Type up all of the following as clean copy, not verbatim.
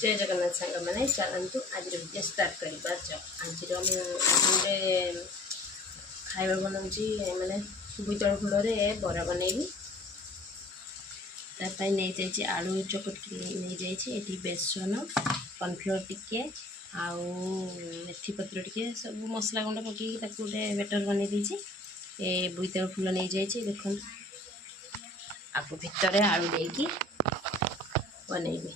जय जगन्नाथ सांग मैंने चलतु आज वीडियो स्टार्ट करवा आज खाଇବା बनाऊँगी मैंने बोईतालु फूल बरा बनैबी तापाई नहीं जाइए आलू चकट नहीं जाइए बेसन कॉर्नफ्लोर टिके आउ मेथी पत्र टिके सब मसला गुंड पकई गोटे बेटर बन ए बोईतालु फूल नहीं जाइए देख आपको भितर आलू देकी बनैबी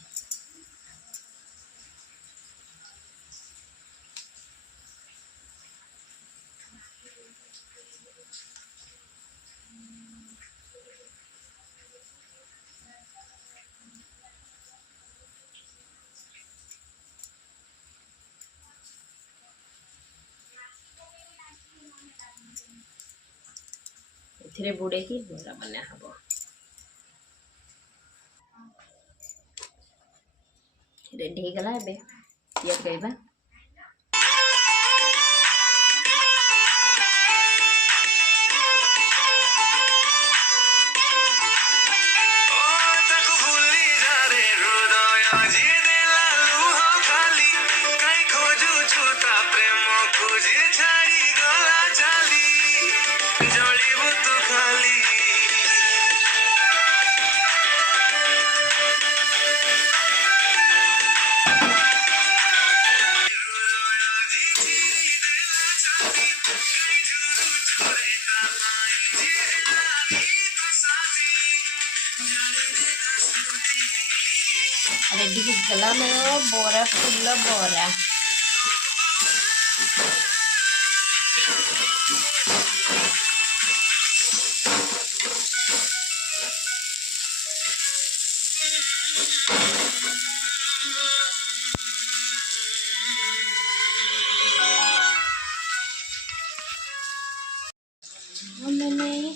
एथिरे बुड़े की बरा बना हबो रेडी हो गला एबे या कहबा रेडी हो गला मेरा बोरा फुल बोरा मैंने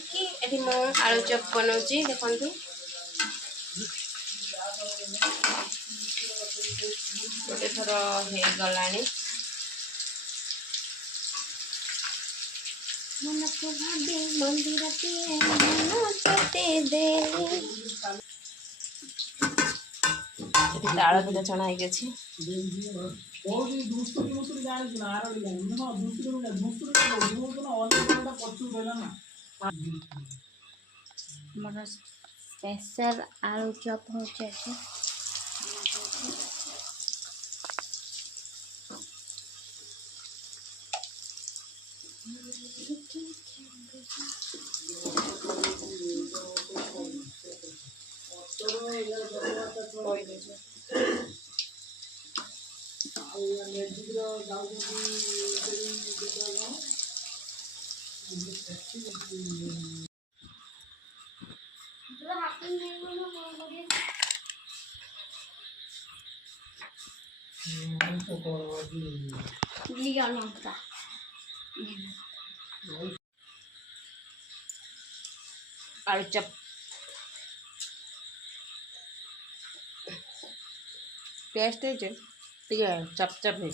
कि मो आलू चप बनाऊँगी देखु गोटे थर हो गला मन को भाभी मंदिर ताल पिठा छणा हो स्पेशल आलू चप हो आलू चप टेस्ट है चप चप है।